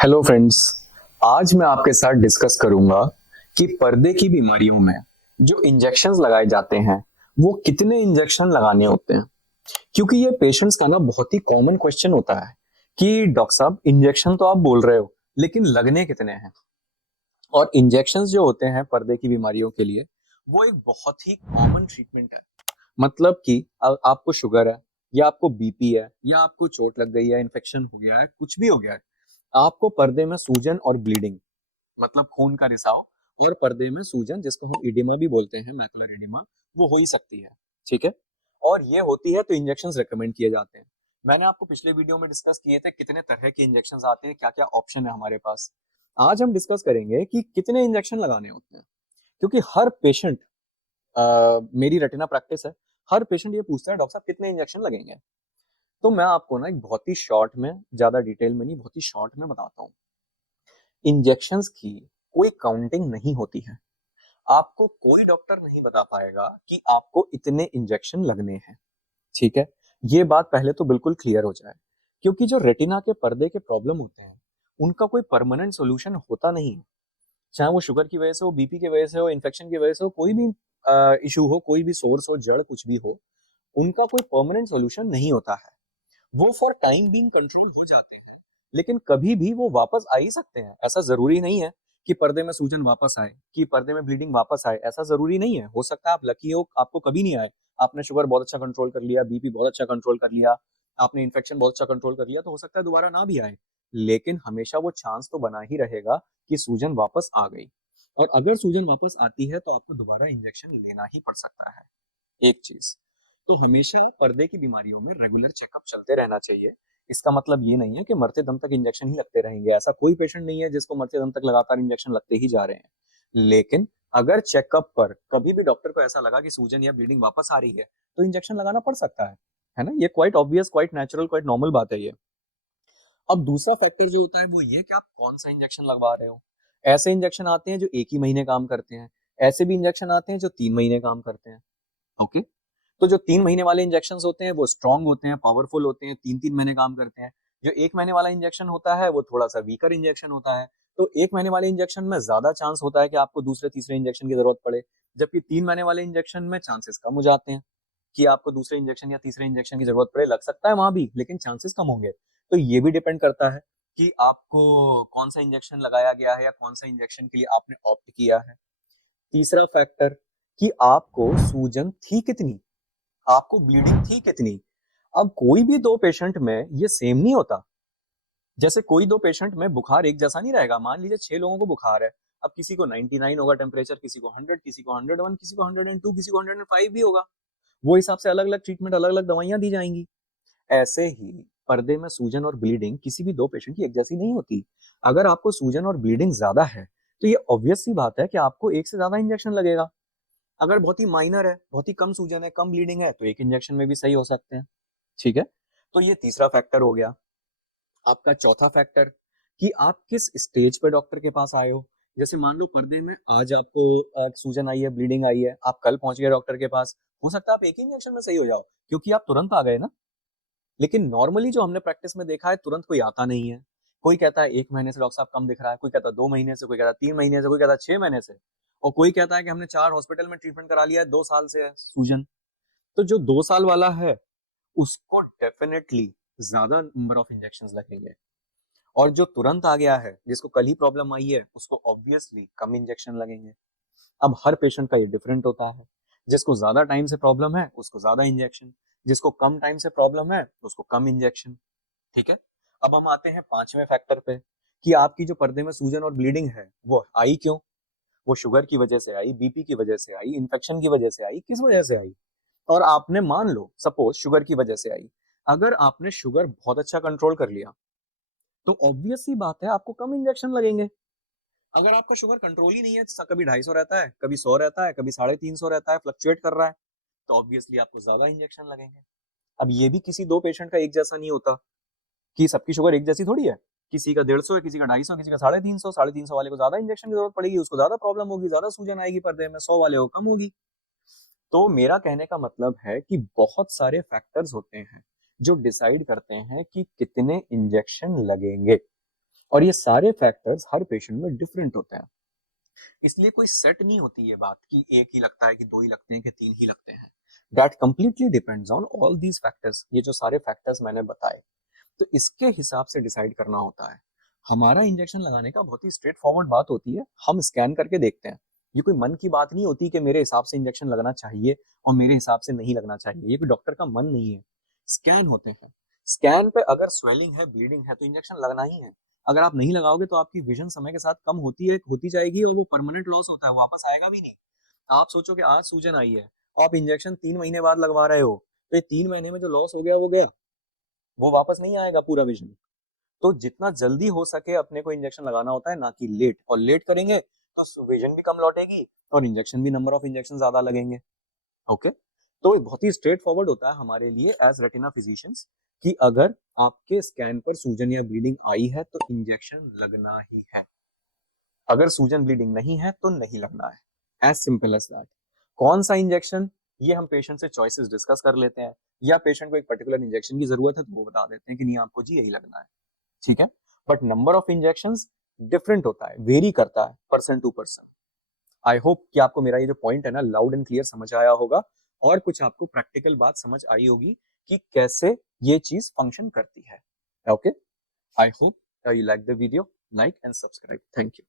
Hello friends. आज मैं आपके साथ डिस्कस करूंगा कि पर्दे की बीमारियों में जो इंजेक्शंस लगाए जाते हैं वो कितने इंजेक्शन लगाने होते हैं। क्योंकि ये पेशेंट्स का ना बहुत ही कॉमन क्वेश्चन होता है कि डॉक्टर साहब इंजेक्शन तो आप बोल रहे हो लेकिन लगने कितने हैं। और इंजेक्शंस जो होते हैं पर्दे की बीमारियों के लिए वो एक बहुत ही कॉमन ट्रीटमेंट है। मतलब कि आपको शुगर है या आपको बीपी है या आपको चोट लग गई है, इन्फेक्शन हो गया है, कुछ भी हो गया है, आपको पर्दे में सूजन और ब्लीडिंग मतलब खून का रिसाव और पर्दे में सूजन जिसको हम इडिमा भी बोलते हैं, मैकुलर इडिमा, वो हो ही सकती है। ठीक है। और ये होती है तो इंजेक्शंस रेकमेंड किए जाते हैं। मैंने आपको पिछले वीडियो में डिस्कस किए थे कितने तरह के इंजेक्शंस आते हैं, क्या क्या ऑप्शन है हमारे पास। आज हम डिस्कस करेंगे कि कितने इंजेक्शन लगाने होते हैं। क्योंकि हर पेशेंट, मेरी रेटिना प्रैक्टिस है, हर पेशेंट ये पूछता है डॉक्टर साहब कितने इंजेक्शन लगेंगे। तो मैं आपको ना एक बहुत ही शॉर्ट में, ज्यादा डिटेल में नहीं, बहुत ही शॉर्ट में बताता हूँ। इंजेक्शंस की कोई काउंटिंग नहीं होती है। आपको कोई डॉक्टर नहीं बता पाएगा कि आपको इतने इंजेक्शन लगने हैं। ठीक है। ये बात पहले तो बिल्कुल क्लियर हो जाए। क्योंकि जो रेटिना के पर्दे के प्रॉब्लम होते हैं उनका कोई परमानेंट सॉल्यूशन होता नहीं है। चाहे वो शुगर की वजह से हो, बीपी की वजह से हो, इन्फेक्शन की वजह से हो, कोई भी इशू हो, कोई भी सोर्स हो, जड़ कुछ भी हो, उनका कोई परमानेंट सॉल्यूशन नहीं होता है। वो फॉर टाइम बीइंग कंट्रोल हो जाते हैं लेकिन कभी भी वो वापस आ ही सकते हैं। ऐसा जरूरी नहीं है कि पर्दे में सूजन वापस आए, कि पर्दे में ब्लीडिंग वापस आए, ऐसा जरूरी नहीं है। हो सकता है आप लकी हो, आपको कभी नहीं आए। आपने शुगर बहुत अच्छा कंट्रोल कर लिया, बीपी बहुत अच्छा कंट्रोल कर लिया, आपने इन्फेक्शन बहुत अच्छा कंट्रोल कर लिया, तो हो सकता है दोबारा ना भी आए। लेकिन हमेशा वो चांस तो बना ही रहेगा कि सूजन वापस आ गई। और अगर सूजन वापस आती है तो आपको दोबारा इंजेक्शन लेना ही पड़ सकता है। एक चीज तो हमेशा पर्दे की बीमारियों में रेगुलर चेकअप चलते रहना चाहिए। इसका मतलब ये नहीं है कि मरते दम तक इंजेक्शन ही लगते रहेंगे। ऐसा कोई पेशेंट नहीं है जिसको मरते दम तक लगातार इंजेक्शन लगते ही जा रहे हैं। लेकिन अगर चेकअप पर कभी भी डॉक्टर को ऐसा लगा कि सूजन या ब्लीडिंग वापस आ रही है तो इंजेक्शन लगाना पड़ सकता है ना। ये quite obvious, quite natural, quite normal बात है ये। अब दूसरा फैक्टर जो होता है वो ये कि आप कौन सा इंजेक्शन लगवा रहे हो। ऐसे इंजेक्शन आते हैं जो एक ही महीने काम करते हैं, ऐसे भी इंजेक्शन आते हैं जो 3 महीने काम करते हैं। ओके। तो जो 3 महीने वाले इंजेक्शन होते हैं वो स्ट्रांग होते हैं, पावरफुल होते हैं, 3-3 महीने काम करते हैं। जो 1 महीने वाला इंजेक्शन होता है वो थोड़ा सा वीकर इंजेक्शन होता है। तो 1 महीने वाले इंजेक्शन में ज्यादा चांस होता है कि आपको दूसरे तीसरे इंजेक्शन की जरूरत पड़े, जबकि 3 महीने वाले इंजेक्शन में चांसेस कम हो जाते हैं कि आपको दूसरे इंजेक्शन या तीसरे इंजेक्शन की जरूरत पड़े। लग सकता है वहां भी, लेकिन चांसेस कम होंगे। तो ये भी डिपेंड करता है कि आपको कौन सा इंजेक्शन लगाया गया है या कौन सा इंजेक्शन के लिए आपने ऑप्ट किया है। तीसरा फैक्टर कि आपको सूजन थी कितनी, आपको ब्लीडिंग थी कितनी। अब कोई भी दो पेशेंट में ये सेम नहीं होता। जैसे कोई दो पेशेंट में बुखार एक जैसा नहीं रहेगा। मान लीजिए 6 लोगों को बुखार है, अब किसी को 99 होगा टेम्परेचर, किसी को 100, किसी को 101, किसी को 102, किसी को 105 भी होगा। वो हिसाब से अलग अलग ट्रीटमेंट, अलग अलग दवाइयां दी जाएंगी। ऐसे ही पर्दे में सूजन और ब्लीडिंग किसी भी दो पेशेंट की एक जैसी नहीं होती। अगर आपको सूजन और ब्लीडिंग ज्यादा है तो ये ऑब्वियस सी बात है कि आपको एक से ज्यादा इंजेक्शन लगेगा। अगर बहुत ही माइनर है, बहुत ही कम सूजन है, कम ब्लीडिंग है, तो एक इंजेक्शन में भी सही हो सकते हैं। ठीक है। तो ये तीसरा फैक्टर हो गया। आपका चौथा फैक्टर कि आप किस स्टेज पे डॉक्टर के पास आए हो। जैसे मान लो पर्दे में आज आपको सूजन आई है, ब्लीडिंग आई है, आप कल पहुंच गए डॉक्टर के पास, हो सकता है आप एक ही इंजेक्शन में सही हो जाओ क्योंकि आप तुरंत आ गए ना। लेकिन नॉर्मली जो हमने प्रैक्टिस में देखा है तुरंत कोई आता नहीं है। कोई कहता है 1 महीने से डॉक्टर साहब कम दिख रहा है, कोई कहता है 2 महीने से, कोई कहता है 3 महीने से, कोई कहता है 6 महीने से, और कोई कहता है कि हमने 4 हॉस्पिटल में ट्रीटमेंट करा लिया है, 2 साल से है सूजन। तो जो 2 साल वाला है उसको डेफिनेटली ज्यादा नंबर ऑफ इंजेक्शन लगेंगे। और जो तुरंत आ गया है, जिसको कल ही प्रॉब्लम आई है, उसको ऑब्वियसली कम इंजेक्शन लगेंगे। अब हर पेशेंट का ये डिफरेंट होता है। जिसको ज्यादा टाइम से प्रॉब्लम है उसको ज्यादा इंजेक्शन, जिसको कम टाइम से प्रॉब्लम है उसको कम इंजेक्शन। ठीक है। अब हम आते हैं पांचवें फैक्टर पे कि आपकी जो पर्दे में सूजन और ब्लीडिंग है वो आई क्यों। वो शुगर की वजह से आई, बीपी की वजह से आई, इन्फेक्शन की वजह से आई, किस वजह से आई। और आपने मान लो सपोज शुगर की वजह से आई। अगर आपने शुगर बहुत अच्छा कंट्रोल कर लिया तो ऑब्वियस सी बात है आपको कम इंजेक्शन लगेंगे। अगर आपका शुगर कंट्रोल ही नहीं है, कभी 250 रहता है, कभी 100 रहता है, कभी 350 रहता है, फ्लक्चुएट कर रहा है, तो ऑब्वियसली आपको ज्यादा इंजेक्शन लगेंगे। अब ये भी किसी दो पेशेंट का एक जैसा नहीं होता कि सबकी शुगर एक जैसी थोड़ी है। किसी का 150 है, किसी का 250, किसी का 350। 350 वाले को ज्यादा इंजेक्शन की जरूरत पड़ेगी, उसको ज्यादा प्रॉब्लम होगी, ज्यादा सूजन आएगी पर्दे में, 100 वाले को कम होगी। तो मेरा कहने का मतलब है कि बहुत सारे फैक्टर्स होते हैं जो डिसाइड करते हैं कि कितने इंजेक्शन लगेंगे। और ये सारे फैक्टर्स हर पेशेंट में डिफरेंट होते हैं, इसलिए कोई सेट नहीं होती ये बात कि एक ही लगता है कि दो ही लगते हैं कि तीन ही लगते हैं। That completely depends on all these factors, ये जो सारे फैक्टर्स मैंने बताए, तो इसके हिसाब से डिसाइड करना होता है। हमारा इंजेक्शन लगाने का बहुत ही स्ट्रेट फॉरवर्ड बात होती है, हम स्कैन करके देखते हैं। ये कोई मन की बात नहीं होती कि मेरे हिसाब से इंजेक्शन लगना चाहिए और मेरे हिसाब से नहीं लगना चाहिए, ये कोई डॉक्टर का मन नहीं है। स्कैन होते हैं, स्कैन पे अगर स्वेलिंग है, ब्लीडिंग है, तो इंजेक्शन लगना ही है। अगर आप नहीं लगाओगे तो आपकी विजन समय के साथ कम होती जाएगी और वो परमानेंट लॉस होता है, वापस आएगा भी नहीं। आप सोचो कि आज सूजन आई है, आप इंजेक्शन 3 महीने बाद लगवा रहे हो, तो ये 3 महीने में जो लॉस हो गया वो गया, वो वापस नहीं आएगा पूरा विजन। तो जितना जल्दी हो सके अपने को इंजेक्शन लगाना होता है, ना कि लेट, और लेट करेंगे तो विजन भी कम लौटेगी और इंजेक्शन भी, नंबर ऑफ इंजेक्शन ज्यादा लगेंगे। ओके, तो ये बहुत ही स्ट्रेट फॉरवर्ड होता है हमारे लिए एज रेटिना फिजिशियंस कि अगर आपके स्कैन पर सूजन या ब्लीडिंग आई है तो इंजेक्शन लगना ही है, अगर सूजन ब्लीडिंग नहीं है तो नहीं लगना है, एज सिंपल एज दैट। कौन सा इंजेक्शन, ये हम पेशेंट से चॉइसेस डिस्कस कर लेते हैं, या पेशेंट को एक पर्टिकुलर इंजेक्शन की जरूरत है तो वो बता देते हैं कि नहीं आपको जी यही लगना है, ठीक है। But number of injections different होता है, वेरी करता है person to person. I hope कि आपको मेरा ये जो पॉइंट है ना लाउड एंड क्लियर समझ आया होगा, और कुछ आपको प्रैक्टिकल बात समझ आई होगी कि कैसे ये चीज फंक्शन करती है। Okay, I hope you like the video, like and subscribe, thank you.